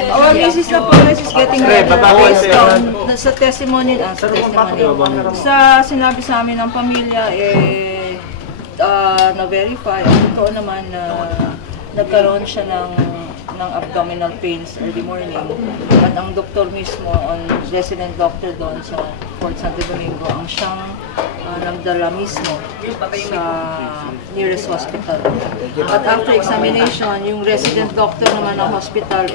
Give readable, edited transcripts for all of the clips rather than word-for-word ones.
Our Mrs. Napoles is getting ready based on sa testimony, sa sinabi sa amin ng pamilya, na-verify. Totoo naman na nagkaroon siya ng abdominal pains early morning. At ang doktor mismo, resident doctor doon sa Fort Santo Domingo, ang siyang nagdala mismo sa nearest hospital. At after examination, yung resident doctor naman ng hospital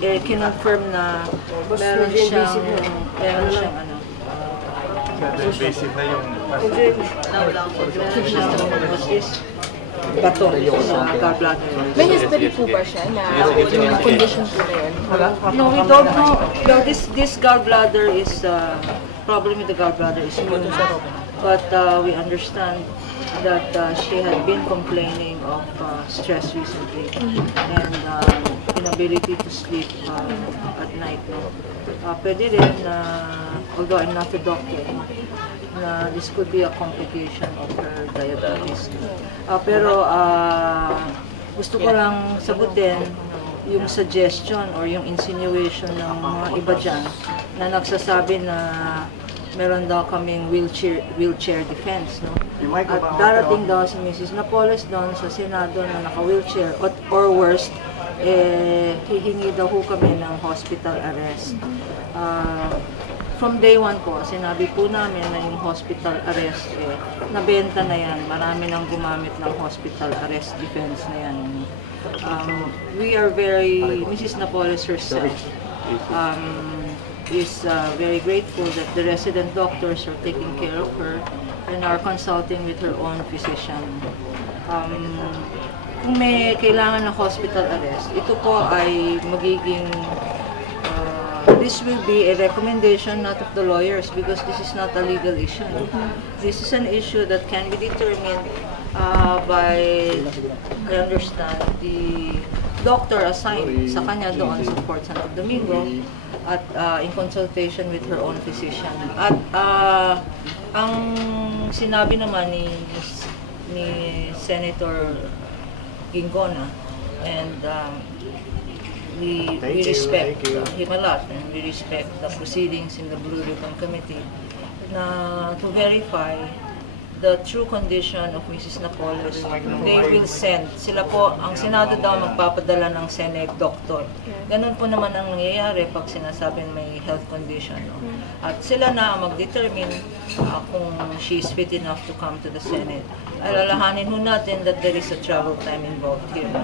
kinonfirm na meron siyang basic na yung bato sa gallbladder. May history po ba siya na yung condition po na yun? No, we don't know. Well, this gallbladder is, problem with the gallbladder is new. But we understand that she had been complaining of stress recently and inability to sleep at night. Pwede rin, although I'm not a doctor, na this could be a complication of her diabetes. Pero gusto ko lang sagutin yung suggestion or yung insinuation ng mga iba dyan na nagsasabi na meron daw kaming wheelchair defense, no? At darating daw si Mrs. Napoles doon sa Senado na naka-wheelchair or worst, hihingi daw ho kami ng hospital arrest. From day one po, sinabi po namin na yung hospital arrest, nabenta na yan. Marami nang gumamit ng hospital arrest defense na yan. We are Mrs. Napoles herself is very grateful that the resident doctors are taking care of her and are consulting with her own physician. Kung may kailangan ng hospital arrest, ito po ay magiging this will be a recommendation not of the lawyers because this is not a legal issue. This is an issue that can be determined by, I understand, the doctor assigned sa kanya doon sa Fort Santo Domingo at in consultation with her own physician. At ang sinabi naman ni Senator Gingona, and we respect him a lot, and we respect the proceedings in the Blue Ribbon Committee to verify the true condition of Mrs. Napoles. They will send. Sila po, ang Senado daw magpapadala ng Senate doctor. Ganun po naman ang nangyayari pag sinasabing may health condition. No? At sila na mag-determine kung she is fit enough to come to the Senate. Alalahanin ho natin that there is a travel time involved here.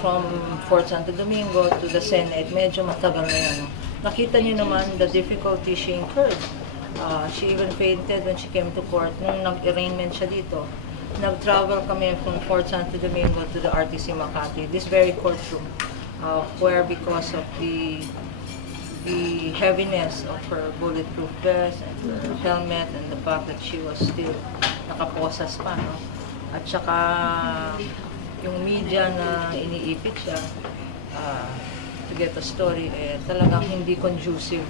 From Fort Santo Domingo to the Senate, medyo matagal na yan. Nakita niyo naman the difficulty she incurred. She even fainted when she came to court. Nung nag-arraignment siya dito, nag-travel kami from Fort Santo Domingo to the RTC Makati, this very courtroom, where because of the heaviness of her bulletproof vest and her helmet and the fact that she was still nakaposas pa, no? At saka yung media na iniipit siya to get a story, talagang hindi conducive.